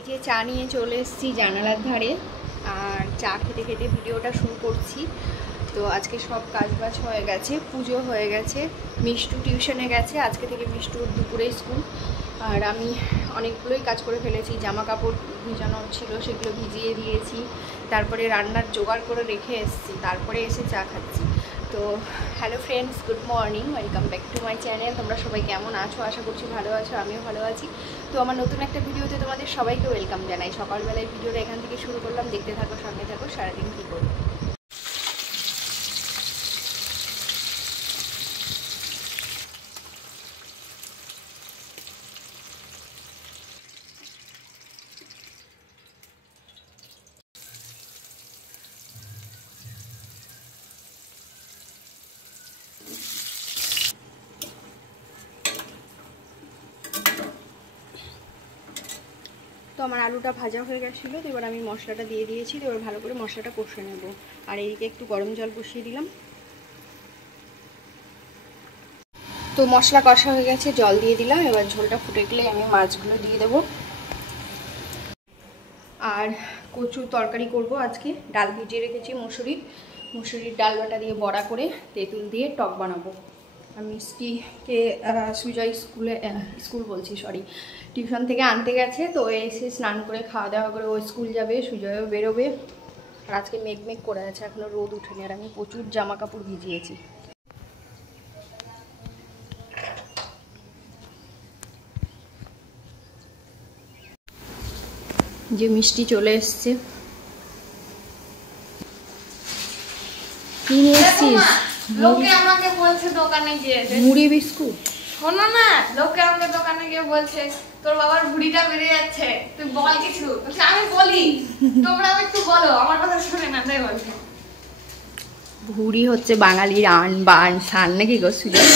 এই যে চা নিয়ে চলে এসেছি জানালার ধারে, আর চা খেতে খেতে ভিডিওটা শুরু করছি। তো আজকে সব কাজবাজ হয়ে গেছে, পুজো হয়ে গেছে, মিষ্টু টিউশনে গেছে, আজকে থেকে মিষ্টুর দুপুরে স্কুল। আর আমি অনেকগুলোই কাজ করে ফেলেছি, জামা কাপড় ভিজানো ছিল সেগুলো ভিজিয়ে দিয়েছি, তারপরে রান্নার জোগাড় করে রেখে এসেছি, তারপরে এসে চা খাচ্ছি। তো hello friends, good morning, welcome back to my channel. তোমরা সবাই কেমন আছো? আশা করছি ভালো আছো, আমিও ভালো আছি। তো আমার নতুন একটা ভিডিওতে তোমাদের সবাইকে ওয়েলকাম জানাই। সকালবেলায় ভিডিওটা এখান থেকে শুরু করলাম, দেখতে থাকো, সঙ্গে থাকো, সারাদিন কী করবো। তো আমার আলুটা ভাজা হয়ে গেছিলো, তো এবার আমি মশলাটা দিয়ে দিয়েছি। তো এবার ভালো করে মশলাটা কষে নেব। আর এদিকে একটু গরম জল বসিয়ে দিলাম। তো মশলা কষা হয়ে গেছে, জল দিয়ে দিলাম। এবার ঝোলটা ফুটে গেলে আমি মাছগুলো দিয়ে দেবো। আর কচুর তরকারি করব আজকে। ডাল ভিজিয়ে রেখেছি, মুসুরির ডাল বাটা দিয়ে বড়া করে তেঁতুল দিয়ে টক বানাবো। আর মিষ্টিকে সুজয় টিউশন থেকে আনতে গেছে। তো এসে স্নান করে খাওয়া দাওয়া করে ও স্কুল যাবে, সুজয়ও বেরোবে। আর আজকে মেঘ করে আছে, এখনও রোদ উঠেনি। আর আমি প্রচুর জামা কাপড় ভিজিয়েছি। যে মিষ্টি চলে এসছে। কি নিয়ে এসছিস? লোকে আমাকে বলছে দোকানে গিয়ে মুড়ি বিস্কুট। শোনো না, লোকে আমাকে দোকানে গিয়ে বলছে তোর বাবার ভুঁড়িটা বেড়ে যাচ্ছে, তুই বল কিছু। আমি বলি তোমরা একটু বলো, আমার কথা শুনে না, তাই বলছো। ভুড়ি হচ্ছে বাঙালির আন বান শান, নাকি গো সুজয়?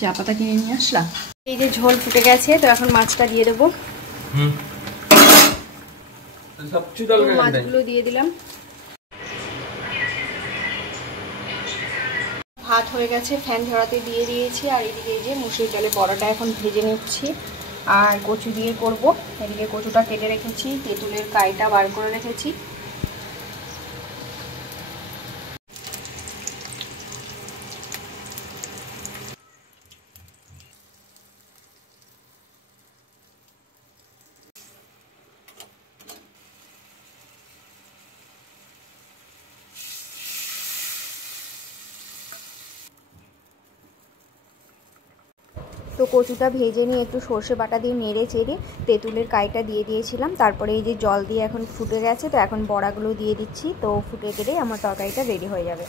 চা পাতা কিনে নিয়ে আসলাম। এই যে ঝোল ফুটে গেছে, তো এখন মাছটা দিয়ে দেবো। মাছগুলো দিয়ে দিলাম। ভাত হয়ে গেছে, ফ্যান ঝরাতে দিয়ে দিয়েছি। আর এদিকে এই যে মুসুরির ডালে বড়াটা এখন ভেজে নিচ্ছি। আর কচু দিয়ে করব। এদিকে কচুটা কেটে রেখেছি, তেঁতুলের কাইটা বার করে রেখেছি। তো কচুটা ভেজে নিয়ে একটু সর্ষে বাটা দিয়ে নেড়ে চেড়ে তেঁতুলের কাইটা দিয়ে দিয়েছিলাম। তারপরে এই যে জল দিয়ে এখন ফুটে গেছে, তো এখন বড়াগুলো দিয়ে দিচ্ছি। তো ফুটে গেলেই আমার তরকারিটা রেডি হয়ে যাবে।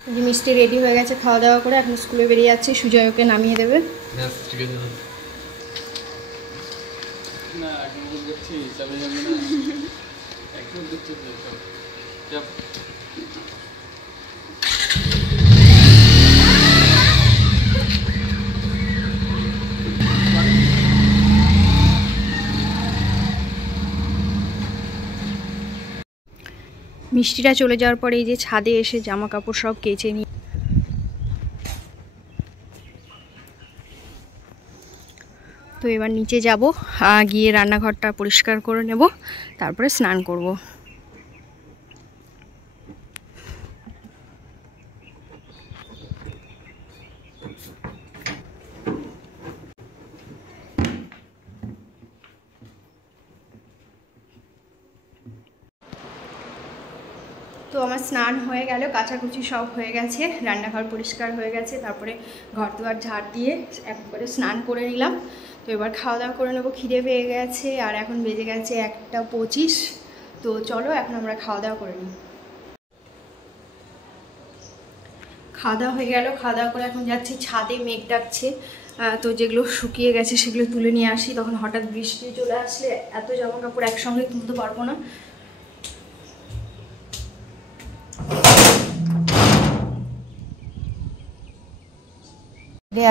যে মিষ্টি রেডি হয়ে গেছে, খাওয়া দাওয়া করে এখন স্কুলে বেরিয়ে যাচ্ছি। সুজয় ওকে নামিয়ে দেবে। মিষ্টিটা চলে যাওয়ার পরে এই যে ছাদে এসে জামা কাপড় সব কেচে নিয়ে, তো এবার নিচে যাব, গিয়ে রান্নাঘরটা পরিষ্কার করে নেব, তারপরে স্নান করব। তো আমার স্নান হয়ে গেল, কাচাকুচি সব হয়ে গেছে, রান্নাঘর পরিষ্কার হয়ে গেছে, তারপরে ঘর দুয়ার ঝাড় দিয়ে একবারে স্নান করে নিলাম। তো এবার খাওয়া দাওয়া করে নেবো, খিদে পেয়ে গেছে। আর এখন বেজে গেছে 1:25। তো চলো এখন আমরা খাওয়া দাওয়া করে নিই। খাওয়া দাওয়া হয়ে গেল, খাওয়া দাওয়া করে এখন যাচ্ছি ছাদে, মেঘ ডাকছে। তো যেগুলো শুকিয়ে গেছে সেগুলো তুলে নিয়ে আসি। তখন হঠাৎ বৃষ্টি চলে আসলে এত জামা কাপড় একসঙ্গে তুলতে পারবো না।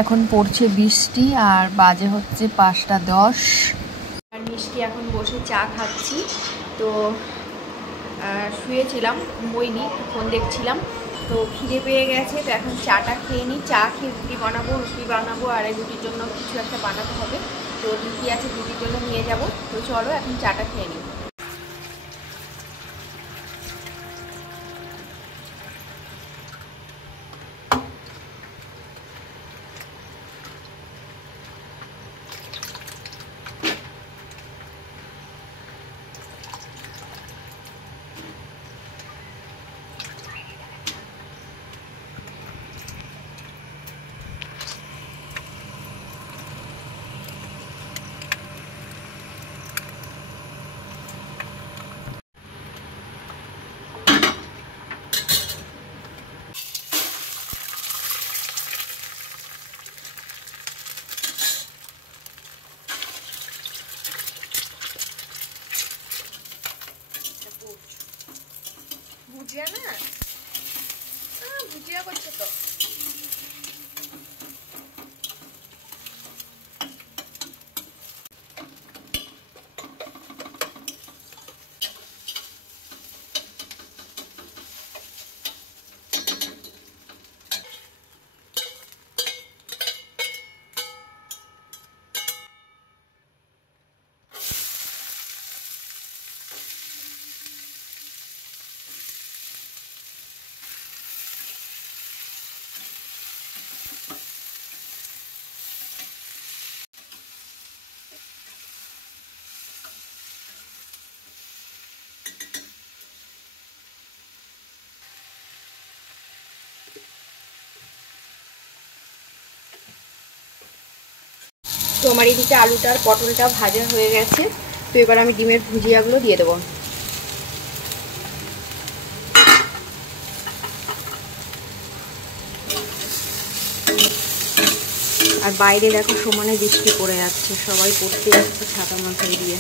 এখন পড়ছে বৃষ্টি, আর বাজে হচ্ছে 5:10। আর মিষ্টি এখন বসে চা খাচ্ছি। তো শুয়েছিলাম, ঘুমোইনি, ফোন দেখছিলাম। তো খিদে পেয়ে গেছে, তো এখন চাটা খেয়ে নিই। চা খেয়ে রুটি বানাবো আর এই রুটির জন্য কিছু একটা বানাতে হবে। তো রুটি আছে, রুটির জন্য নিয়ে যাব। তো চলো এখন চাটা খেয়ে নিই। ভুজিয়া না, ভুজিয়া করছে তো। তো আমার এদিকে আলুটা আর পটলটা ভাজা হয়ে গেছে। তো এবার আমি ডিমের ভুজিয়াগুলো দিয়ে দেবো। আর বাইরে দেখো সমানে বৃষ্টি পড়ে যাচ্ছে, সবাই পড়তে যাচ্ছে ছাতা মাথায় দিয়ে।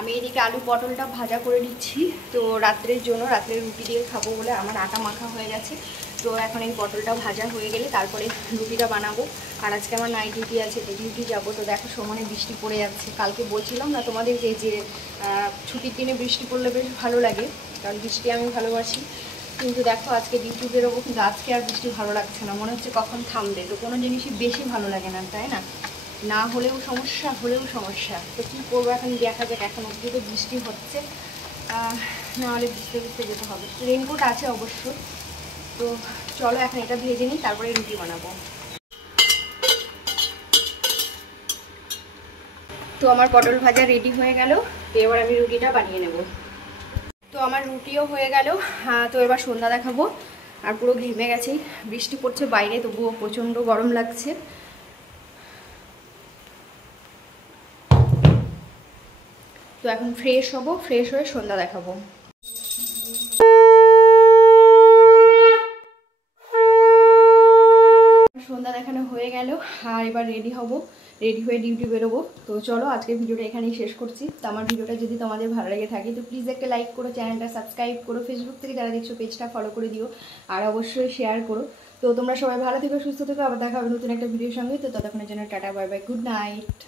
আমি এদিকে আলু পটলটা ভাজা করে দিচ্ছি। তো রাত্রের জন্য, রাত্রের রুটি দিয়ে খাবো বলে আমার আটা মাখা হয়ে গেছে। তো এখন এই পটলটা ভাজা হয়ে গেলে তারপরে রুটিটা বানাবো। আর আজকে আমার নাইট ডিউটি আছে, তো ডিউটি যাবো। তো দেখো সমানে বৃষ্টি পড়ে যাচ্ছে। কালকে বলছিলাম না তোমাদেরকে যে ছুটির দিনে বৃষ্টি পড়লে বেশ ভালো লাগে, কারণ বৃষ্টি আমি ভালোবাসি। কিন্তু দেখো আজকে ডিউটি বেরোবো, কিন্তু আজকে আর বৃষ্টি ভালো লাগছে না, মনে হচ্ছে কখন থামবে। তো কোনো জিনিসই বেশি ভালো লাগে না, তাই না? না হলেও সমস্যা, হলেও সমস্যা। তো কী করবো এখন, দেখা যাক। এখন অবধি তো বৃষ্টি হচ্ছে, না হলে ভিজতে ভিজতে যেতে হবে। রেনকোট আছে অবশ্য। তো চলো এখন এটা ভেজে নিই, তারপরে রুটি বানাবো। তো আমার পটল ভাজা রেডি হয়ে গেল। তো এবার আমি রুটিটা বানিয়ে নেব। তো আমার রুটিও হয়ে গেল। তো এবার সন্ধ্যা দেখাবো। আর পুরো ঘেমে গেছি, বৃষ্টি পড়ছে বাইরে, তবুও প্রচণ্ড গরম লাগছে। তো এখন ফ্রেশ হব, ফ্রেশ হয়ে সন্ধ্যা দেখাবো। সন্ধ্যা দেখানো হয়ে গেল, আর এবার রেডি হব, রেডি হয়ে ডিউটি বেরোবো। তো চলো আজকের ভিডিওটা এখানেই শেষ করছি। তো আমার ভিডিওটা যদি তোমাদের ভালো লেগে থাকে তো প্লিজ একটা লাইক করো, চ্যানেলটা সাবস্ক্রাইব করো, ফেসবুক থেকে যারা দেখছো পেজটা ফলো করে দিও, আর অবশ্যই শেয়ার করো। তো তোমরা সবাই ভালো থেকো, সুস্থ থেকো। আবার দেখা হবে নতুন একটা ভিডিওর সঙ্গে। তো ততক্ষণের জন্য tata, bye bye, good night.